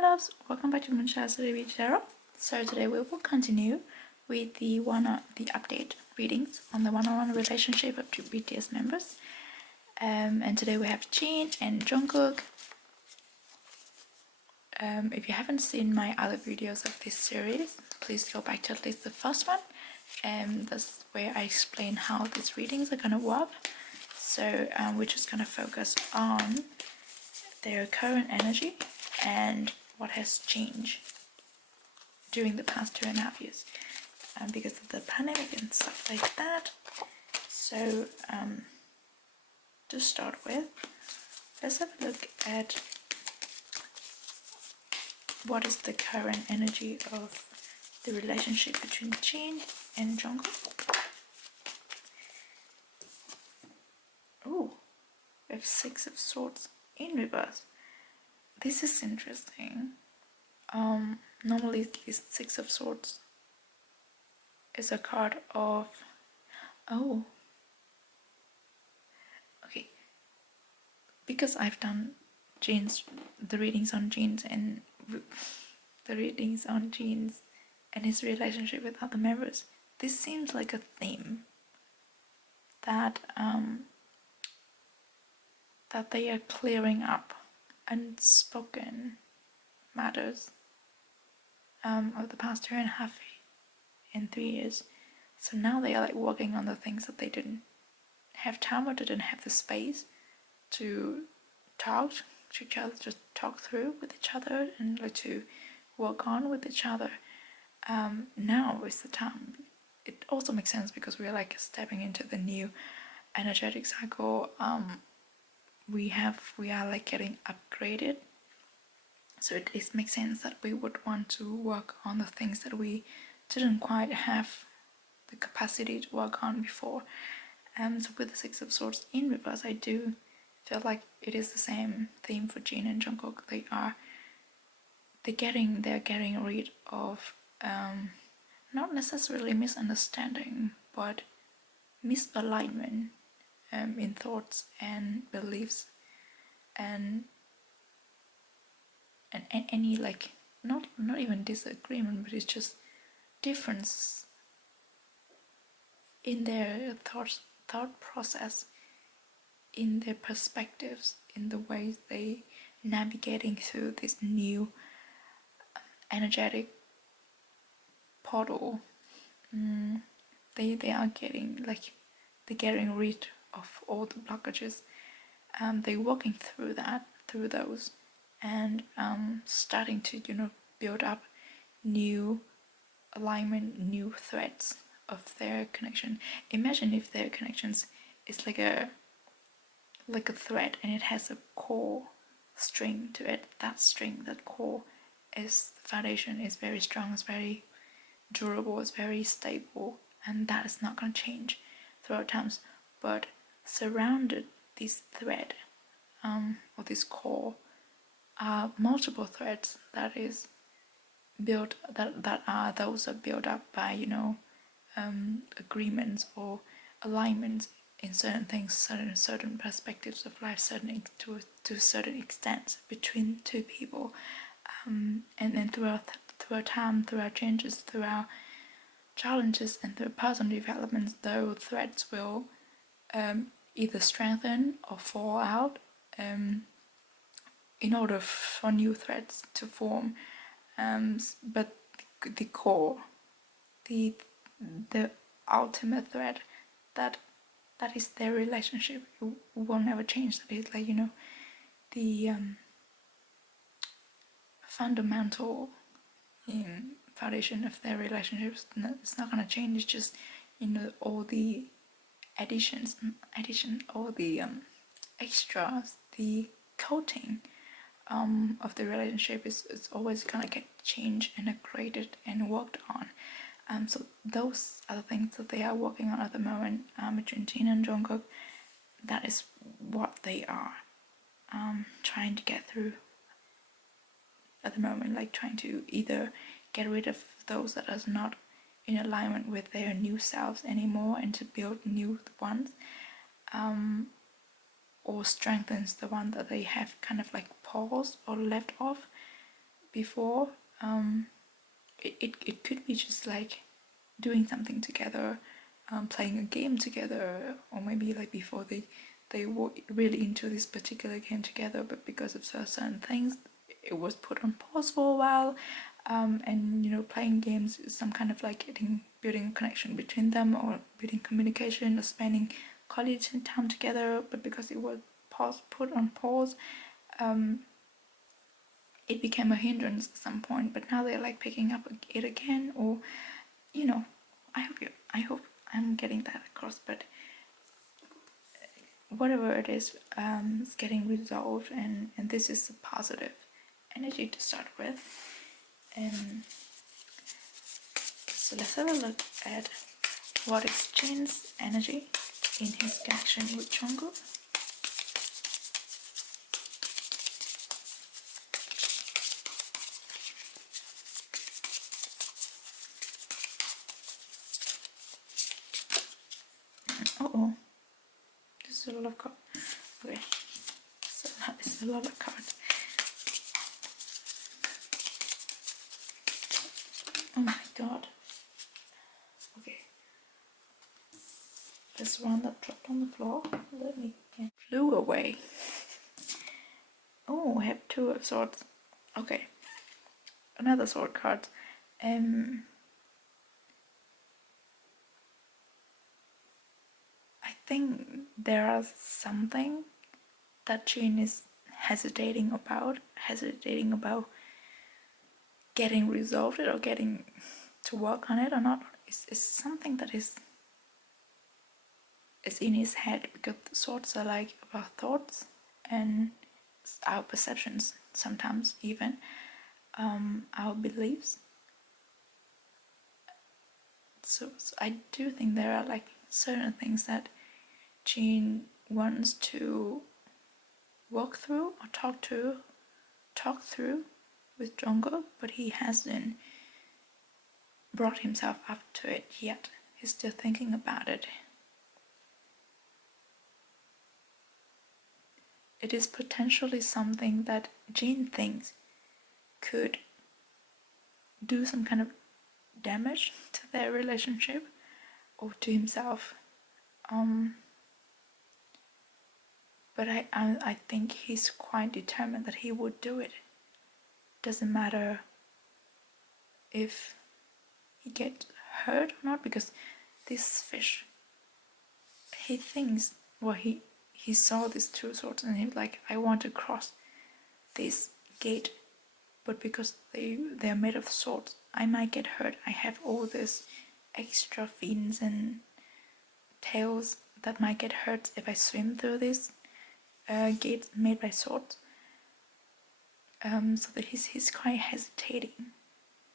my loves, welcome back to MoonChild Serendipity Tarot. So today we will continue with the update readings on the one-on-one relationship of two BTS members. And today we have JIN and Jungkook. If you haven't seen my other videos of this series, please go back to at least the first one. That's where I explain how these readings are gonna work. So we're just gonna focus on their current energy and what has changed during the past 2.5 years because of the pandemic and stuff like that. So to start with, let's have a look at what is the current energy of the relationship between JIN and Jungkook. Oh, we have 6 of Swords in reverse. This is interesting. Normally this 6 of Swords is a card of... Oh. Okay. Because I've done the readings on JIN and his relationship with other members, this seems like a theme that that they are clearing up unspoken matters of the past 2.5 and 3 years. So now they are like working on the things that they didn't have time or didn't have the space to talk to each other, just talk through with each other and like to work on with each other. Now is the time. It also makes sense because we're like stepping into the new energetic cycle. We are like getting upgraded, so it makes sense that we would want to work on the things that we didn't quite have the capacity to work on before. So with the 6 of Swords in reverse, I do feel like it is the same theme for JIN and Jungkook. They're getting rid of not necessarily misunderstanding, but misalignment in thoughts and beliefs, and any like not even disagreement, but it's just difference in their thought process, in their perspectives, in the ways they navigating through this new energetic portal. They are getting like they're getting rid of all the blockages. They're working through those, and starting to build up new alignment, new threads of their connection. Imagine if their connections is like a thread, and it has a core string to it. That string, that core, is the foundation, is very strong, is very durable, is very stable, and that is not going to change throughout times. But surrounded this thread or this core are multiple threads that is built those are built up by agreements or alignments in certain things, certain perspectives of life, to a certain extent between two people, and then throughout time, throughout changes, throughout challenges, and through personal developments, those threads will either strengthen or fall out in order for new threads to form. But the core, the ultimate thread, that is their relationship, it will never change. That is like the fundamental foundation of their relationships. It's not gonna change. It's just all the additions, all the extras, the coating of the relationship is always gonna get changed and upgraded and worked on. So those are the things that they are working on at the moment between JIN and Jungkook. That is what they are trying to get through at the moment, like trying to either get rid of those that are not in alignment with their new selves anymore and to build new ones, or strengthens the one that they have kind of like paused or left off before. It could be just like doing something together, playing a game together, or maybe like before they were really into this particular game together, but because of certain things it was put on pause for a while. And you know, playing games is some kind of like building a connection between them, or building communication, or spending quality time together, but because it was put on pause, it became a hindrance at some point. But now they're like picking up it again, or you know, I hope I'm getting that across. But whatever it is, it's getting resolved, and this is a positive energy to start with. And so let's have a look at what is Jin's energy in his connection with Jungkook. Oh, this is a lot of cards. Okay, so it's a lot of cards. Oh my god. Okay. This one that dropped on the floor. Let me get flew away. Oh, I have two of swords. Okay. Another sword card. I think there are something that Jin is hesitating about getting resolved it, or getting to work on it or not. It's something that is in his head, because the swords are like about thoughts and our perceptions, sometimes even our beliefs. So I do think there are like certain things that Jin wants to walk through or talk through with Jungkook, but he hasn't brought himself up to it yet. He's still thinking about it. It is potentially something that Jin thinks could do some kind of damage to their relationship or to himself. But I think he's quite determined that he would do it. Doesn't matter if he gets hurt or not, because this fish, he thinks, well, he saw these two swords and he's like, I want to cross this gate, but because they're made of swords, I might get hurt. I have all this extra fins and tails that might get hurt if I swim through this gate made by swords. So that he's quite hesitating,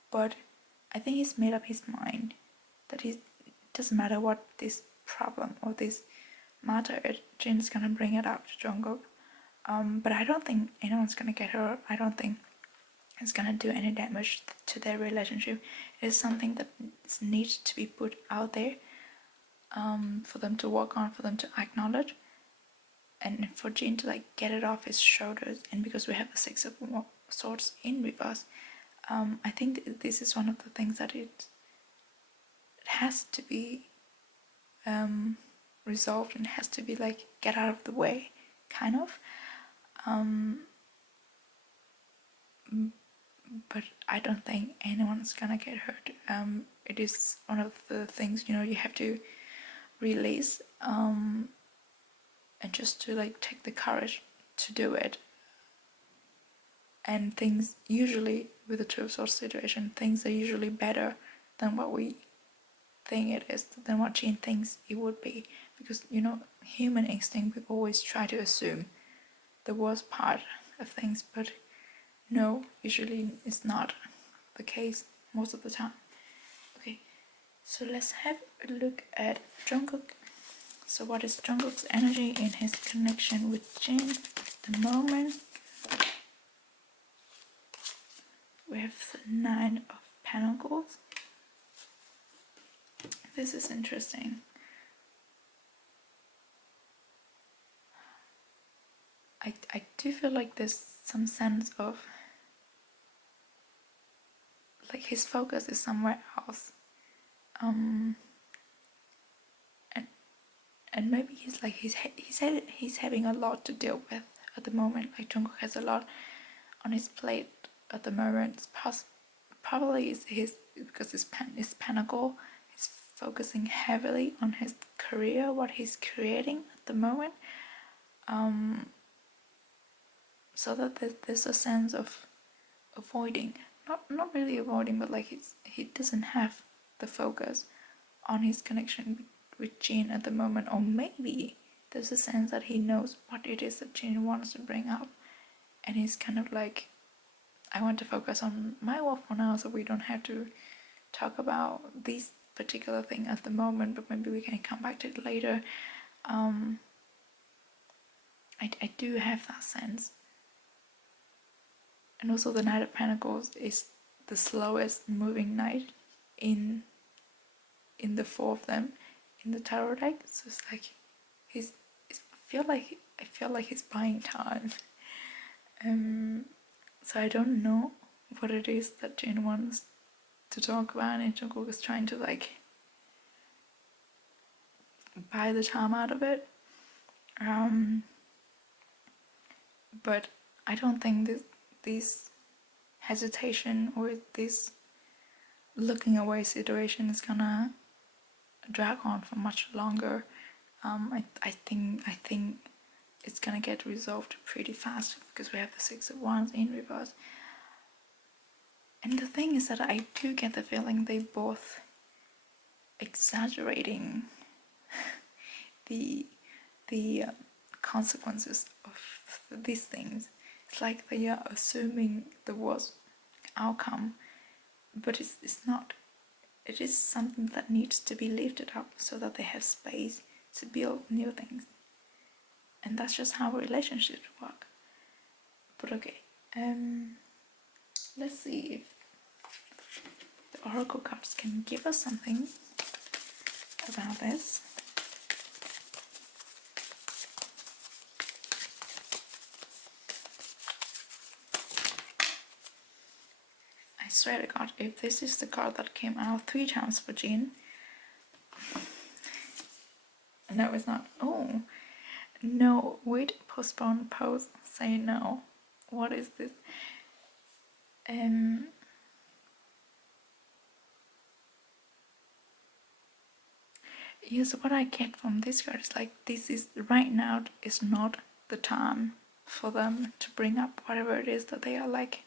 but I think he's made up his mind that it doesn't matter what this problem or this matter is, Jin's gonna bring it out to Jungkook. But I don't think anyone's gonna get hurt. I don't think it's gonna do any damage to their relationship. It is something that needs to be put out there, for them to work on, for them to acknowledge, and for Jin to like get it off his shoulders. And because we have the Six of Swords in reverse, I think this is one of the things that it has to be resolved, and has to be like get out of the way, kind of. But I don't think anyone's gonna get hurt. It is one of the things, you know, you have to release, and just to like take the courage to do it. And things usually, with the Two of Swords situation, things are usually better than what we think it is, than what Jin thinks it would be. Because, you know, human instinct, we always try to assume the worst part of things, but no, usually it's not the case most of the time. Okay, so let's have a look at Jungkook. So what is Jungkook's energy in his connection with Jin at the moment? We have the Nine of Pentacles. This is interesting. I do feel like there's some sense of like his focus is somewhere else. And maybe he's having a lot to deal with at the moment. Like Jungkook has a lot on his plate at the moment. It's probably is his because his pentacle. He's focusing heavily on his career, what he's creating at the moment. So that there's a sense of avoiding, not really avoiding, but like he doesn't have the focus on his connection with JIN at the moment, or maybe there's a sense that he knows what it is that JIN wants to bring up, and he's kind of like, I want to focus on my work for now, so we don't have to talk about this particular thing at the moment, but maybe we can come back to it later. I do have that sense. And also the Knight of Pentacles is the slowest moving knight in the four of them in the tarot deck. So it's like I feel like he's buying time. So I don't know what it is that Jane wants to talk about, and Jungkook is trying to like buy the time out of it. But I don't think this hesitation or this looking away situation is gonna drag on for much longer. I think it's gonna get resolved pretty fast because we have the Six of Wands in reverse. And the thing is that I do get the feeling they both exaggerating the consequences of these things. It's like they are assuming the worst outcome, but it's not. It is something that needs to be lifted up so that they have space to build new things. And that's just how relationships work. But okay, let's see if the oracle cards can give us something about this. I swear to God, if this is the card that came out 3 times for JIN. No, it's not. Oh, no, wait, postpone, pause, say no. What is this? Yes, what I get from this card is like, this is right now is not the time for them to bring up whatever it is that they are like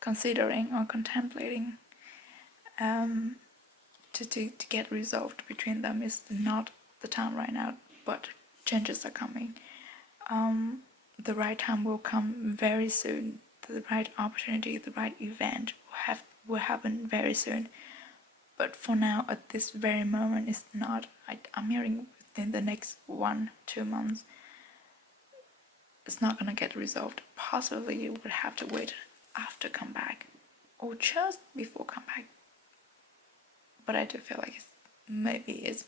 considering or contemplating. To get resolved between them is not the time right now, but changes are coming. The right time will come very soon. The right opportunity, the right event will happen very soon. But for now, at this very moment, it's not. I'm hearing within the next 1-2 months, it's not gonna get resolved. Possibly you would have to wait after comeback, or just before comeback. But I do feel like maybe it's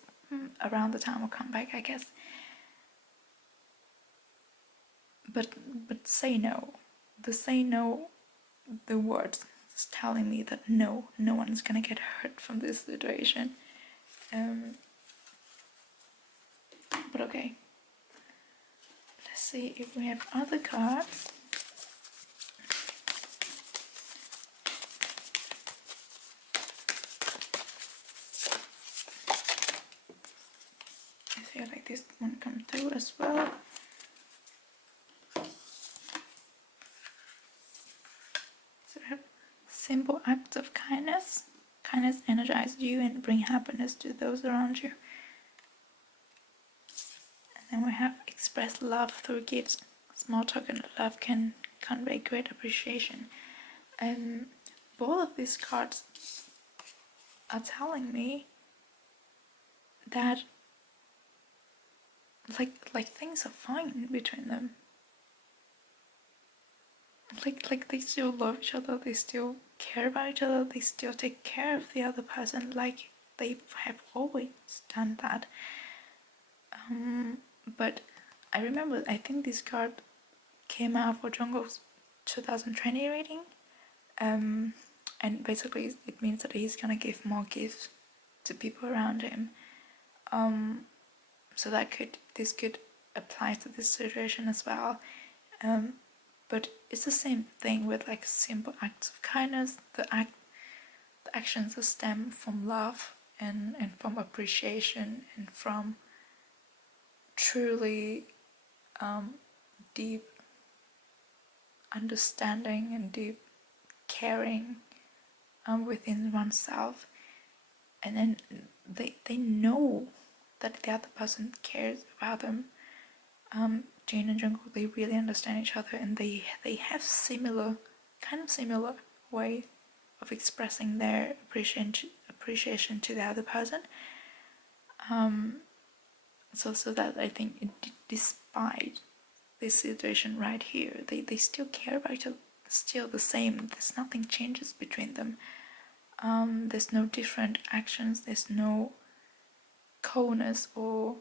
around the time of comeback, I guess. But say no. The words is telling me that no one is gonna get hurt from this situation. But okay. Let's see if we have other cards. I feel like this one come through as well. So we have simple acts of kindness. Kindness energizes you and bring happiness to those around you. And then we have express love through gifts. Small token of love can convey great appreciation. And both of these cards are telling me that like things are fine between them. Like they still love each other, they still care about each other, they still take care of the other person like they have always done that. But I remember, I think this card came out for Jungkook's 2020 reading. and basically it means that he's gonna give more gifts to people around him. So this could apply to this situation as well. But it's the same thing with like simple acts of kindness. The actions that stem from love and from appreciation and from truly deep understanding and deep caring within oneself. And then they know that the other person cares about them. Jin and Jungkook, they really understand each other, and they have similar way of expressing their appreciation to the other person. So that I think despite this situation right here, they still care about each other, still the same. There's nothing changes between them. There's no different actions, there's no coldness, or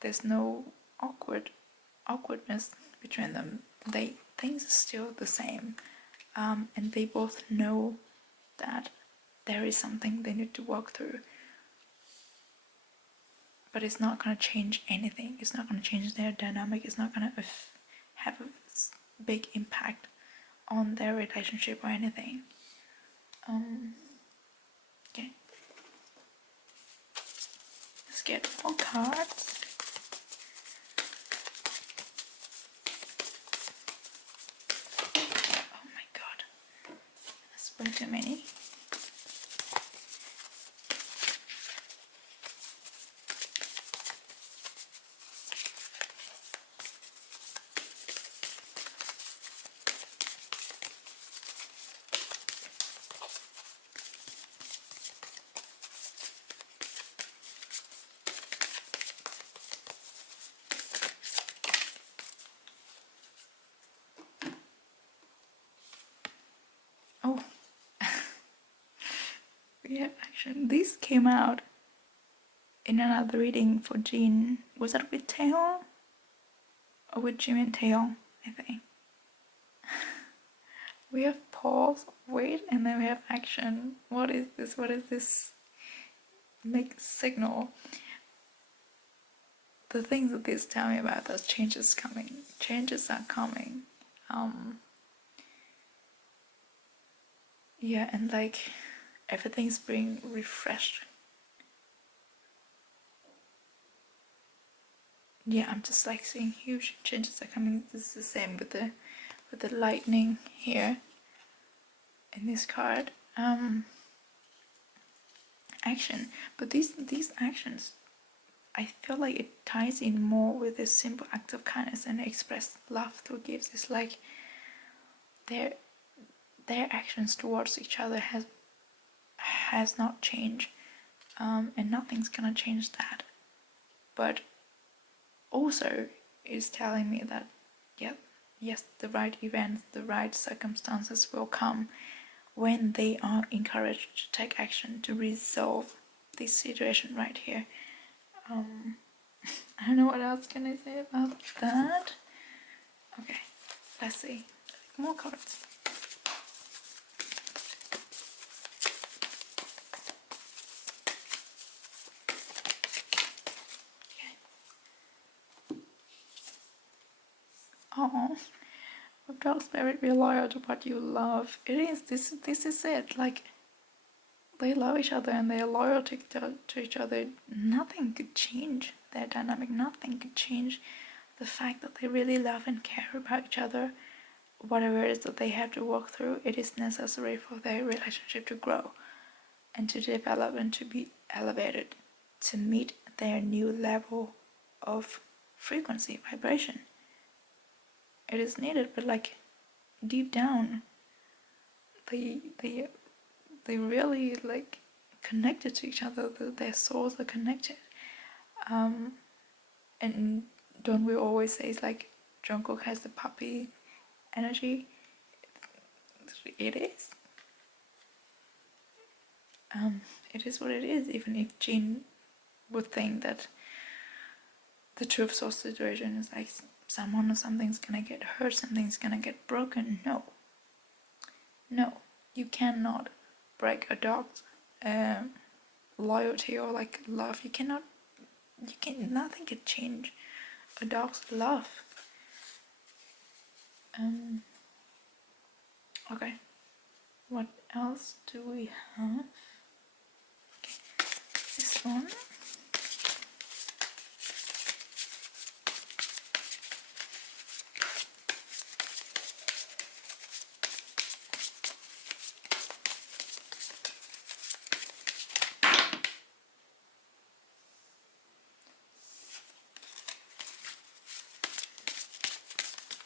there's no awkwardness between them. Things are still the same, and they both know that there is something they need to work through, but it's not going to change anything. It's not going to change their dynamic. It's not going to have a big impact on their relationship or anything. Okay, let's get more cards. Oh my god, that's way too many. Oh, yeah, actually, this came out in another reading for JIN. Was that with Taehyung? Or with Jim and Taehyung, I think. We have pause, wait, and then we have action. What is this? What is this mixed signal? The things that this tell me about those changes coming. Changes are coming. Yeah, and like everything's being refreshed. Yeah, I'm just like seeing huge changes are coming. This is the same with the lightning here in this card. Action, but these actions, I feel like it ties in more with this simple act of kindness and express love through gifts. It's like their actions towards each other has not changed, and nothing's gonna change that. But also is telling me that yes, the right events, the right circumstances will come when they are encouraged to take action to resolve this situation right here. I don't know what else can I say about that. Okay, let's see. More cards. Oh, with dog spirit, be loyal to what you love. It is. This is it. Like, they love each other and they are loyal to each other. Nothing could change their dynamic. Nothing could change the fact that they really love and care about each other. Whatever it is that they have to work through, it is necessary for their relationship to grow and to develop and to be elevated, to meet their new level of frequency, vibration. It is needed, but like deep down, they really like connected to each other. Their souls are connected. And don't we always say it's like Jungkook has the puppy energy? It is. It is what it is. Even if JIN would think that the truth source situation is like someone or something's gonna get hurt, something's gonna get broken. No. you cannot break a dog's loyalty or like love. Nothing can change a dog's love. Okay, what else do we have? This one.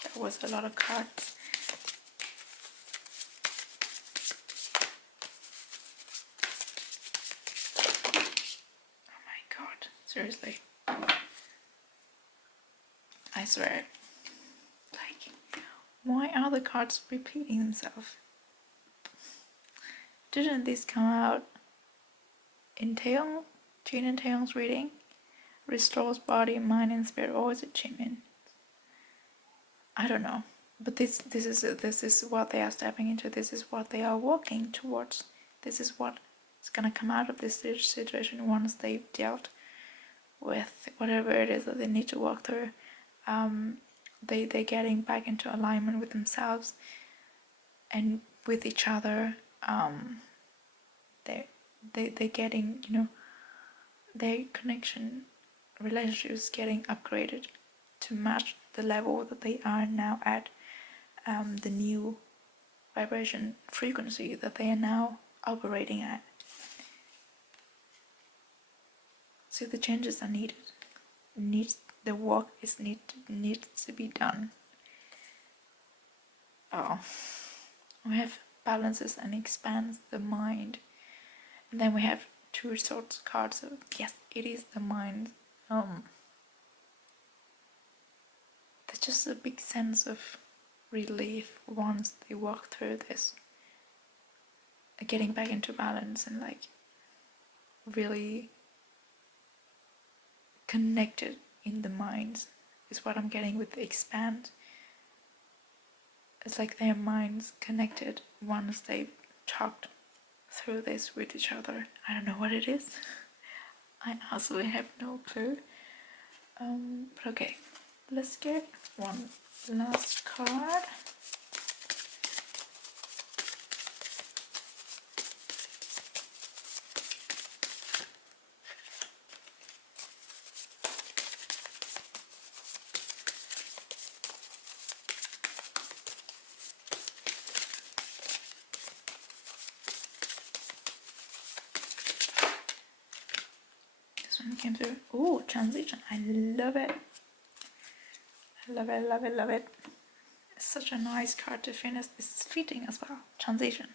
That was a lot of cards. Oh my god, seriously. I swear. Like, why are the cards repeating themselves? Didn't this come out in Taeyong? JIN and Taeyong's reading? Restores body, mind and spirit, or is it Jimin? I don't know. But this is what they are stepping into. This is what they are walking towards. This is what is gonna come out of this situation once they've dealt with whatever it is that they need to walk through. They're getting back into alignment with themselves and with each other. They're getting, their connection relationship is getting upgraded to match the level that they are now at, the new vibration frequency that they are now operating at. So the changes are needed. The work needs to be done. Oh, we have balances and expands the mind, and then we have two sorts of cards. So yes, it is the mind. There's just a big sense of relief once they walk through this, getting back into balance and like really connected in the minds is what I'm getting with the expand. It's like their minds connected once they've talked through this with each other. I don't know what it is. I also have no clue. But okay, let's get one last card. Came through. Oh, transition. I love it. I love it, love it, love it. It's such a nice card to finish. It's fitting as well. Transition.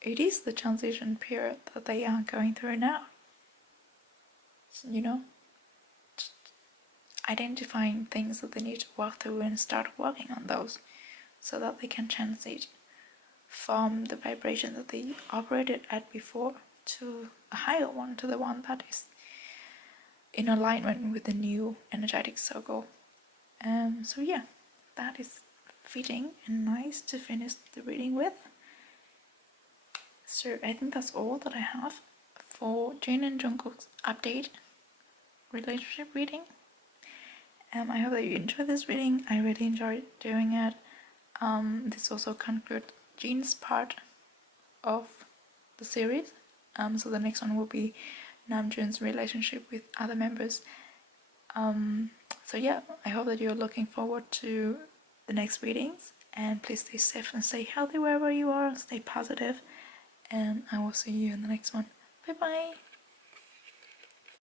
It is the transition period that they are going through now. So, identifying things that they need to work through and start working on those so that they can transit from the vibration that they operated at before to a higher one, to the one that is in alignment with the new energetic circle. So yeah, that is fitting and nice to finish the reading with. So I think that's all that I have for JIN and Jungkook's update relationship reading. I hope that you enjoyed this reading. I really enjoyed doing it. This also concludes JIN's part of the series. So the next one will be Namjoon's relationship with other members. So yeah, I hope that you're looking forward to the next readings, and please stay safe and stay healthy wherever you are. Stay positive, and I will see you in the next one. Bye bye.